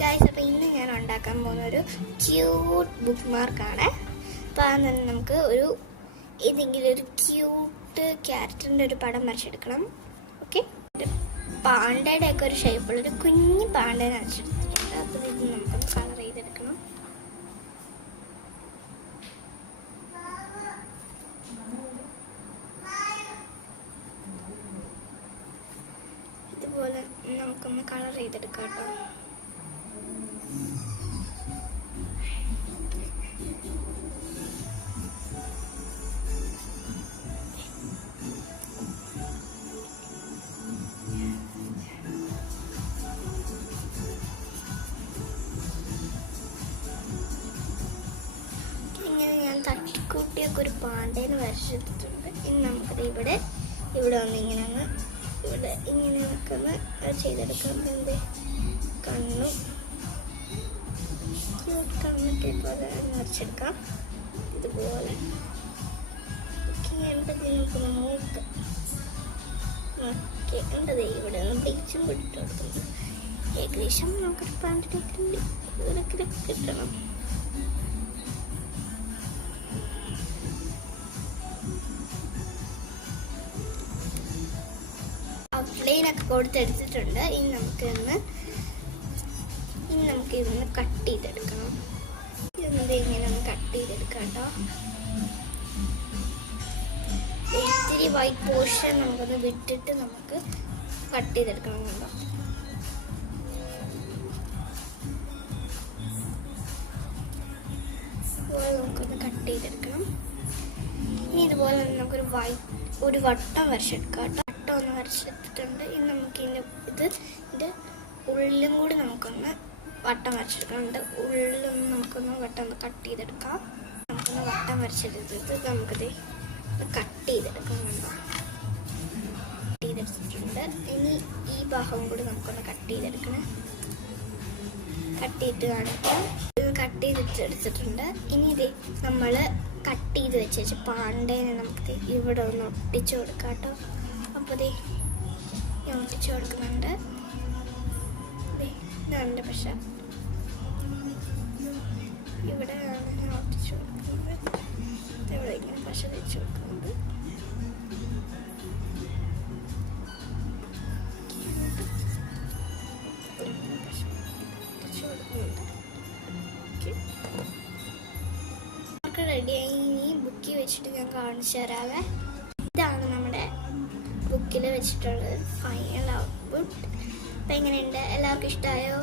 Guys, അപ്പോൾ ഇന്ന് ഞാൻ ഉണ്ടാക്കാൻ പോകുന്ന ഒരു ക്യൂട്ട് ബുക്ക് മാർക്കാണ്. അപ്പോൾ അതിന് നമുക്ക് ഏതെങ്കിലും ഒരു ക്യൂട്ട് ക്യാരക്ടറിൻ്റെ ഒരു പടം വരച്ചെടുക്കണം. ഓക്കെ, പാണ്ടയുടെ ഒക്കെ ഒരു ഷേപ്പുള്ളൊരു കുഞ്ഞു പാണ്ടേനെ വരച്ചെടുത്തിട്ടുണ്ട്. അപ്പോൾ ഇത് നമുക്കൊന്ന് കളർ ചെയ്തെടുക്കണം. ഇതുപോലെ നമുക്കൊന്ന് കളർ ചെയ്തെടുക്കാം കേട്ടോ. ഇങ്ങനെ ഞാൻ തട്ടിക്കൂട്ടിയൊക്കെ ഒരു പാണ്ടേനെ വരച്ചെടുത്തിട്ടുണ്ട്. ഇനി നമുക്കത് ഇവിടെ വന്നിങ്ങനെ ഇങ്ങനെ നമുക്കൊന്ന് ചെയ്തെടുക്കാം. എന്ത് കണ്ണൊക്കെ പോലെ വരച്ചെടുക്കാം. ഇതുപോലെ നമുക്കൊന്ന് മൂക്ക് ഉണ്ടത് ഇവിടെ ഒന്ന് ബ്ലീച്ചും കൂടിയിട്ട് കൊടുക്കുന്നത്. ഏകദേശം നമുക്കൊരു പാണ്ടിലേക്ക് കിട്ടണം. ഔട്ട്ലൈനൊക്കെ കൊടുത്തെടുത്തിട്ടുണ്ട്. ഇനി നമുക്കിതൊന്ന് കട്ട് ചെയ്തെടുക്കണം. ഇങ്ങനെ ഒന്ന് കട്ട് ചെയ്തെടുക്കാം കേട്ടോ. ഇത്തിരി വൈറ്റ് പോർഷൻ നമുക്കൊന്ന് വിട്ടിട്ട് നമുക്ക് കട്ട് ചെയ്തെടുക്കണം കേട്ടോ. ഇതുപോലെ നമുക്കൊന്ന് കട്ട് ചെയ്തെടുക്കണം. ഇനി ഇതുപോലെ നമുക്കൊരു വട്ടം വരച്ചെടുക്കാം കേട്ടോ. ഒന്ന് വരച്ചെടുത്തിട്ടുണ്ട്. ഇനി നമുക്ക് ഇതിൻ്റെ ഉള്ളിലും കൂടി നമുക്കൊന്ന് വട്ടം വരച്ചെടുക്കാനുണ്ട്. ഉള്ളിലൊന്ന് നമുക്കൊന്ന് വട്ടം കട്ട് ചെയ്തെടുക്കാം. നമുക്കൊന്ന് വട്ടം വരച്ചെടുത്തിട്ട് നമുക്കിത് കട്ട് ചെയ്തെടുക്കാം. കട്ട് ചെയ്തെടുത്തിട്ടുണ്ട്. ഇനി ഈ ഭാഗവും കൂടി നമുക്കൊന്ന് കട്ട് ചെയ്തെടുക്കണം. കട്ട് ചെയ്തിട്ട് കാണിക്കാം. ഇത് കട്ട് ചെയ്തിട്ടെടുത്തിട്ടുണ്ട്. ഇനി ഇത് നമ്മൾ കട്ട് ചെയ്ത് വെച്ച പാണ്ടേനെ നമുക്ക് ഇവിടെ ഒന്ന് ഒട്ടിച്ചു കൊടുക്കാം കേട്ടോ. അപ്പോൾ ഞാൻ ഒട്ടിച്ചു കൊടുക്കുന്നുണ്ട്. ഇതാണ് പക്ഷെ ഇവിടെയാണ് ഞാൻ ഒട്ടിച്ചു കൊടുക്കുന്നത്. ഇവിടെ ഇങ്ങനെ പശ തേച്ച് കൊടുക്കുന്നുണ്ട്. നമുക്ക് റെഡിയായി. ഇനി ബുക്കിൽ വെച്ചിട്ട് ഞാൻ കാണിച്ചു തരാവേ. ഇതാണ് നമ്മുടെ ബുക്കിൽ വെച്ചിട്ടുള്ളത് ഫൈനൽ ഔട്ട്പുട്ട്. അപ്പം എങ്ങനെയുണ്ട്? എല്ലാവർക്കും ഇഷ്ടമായോ?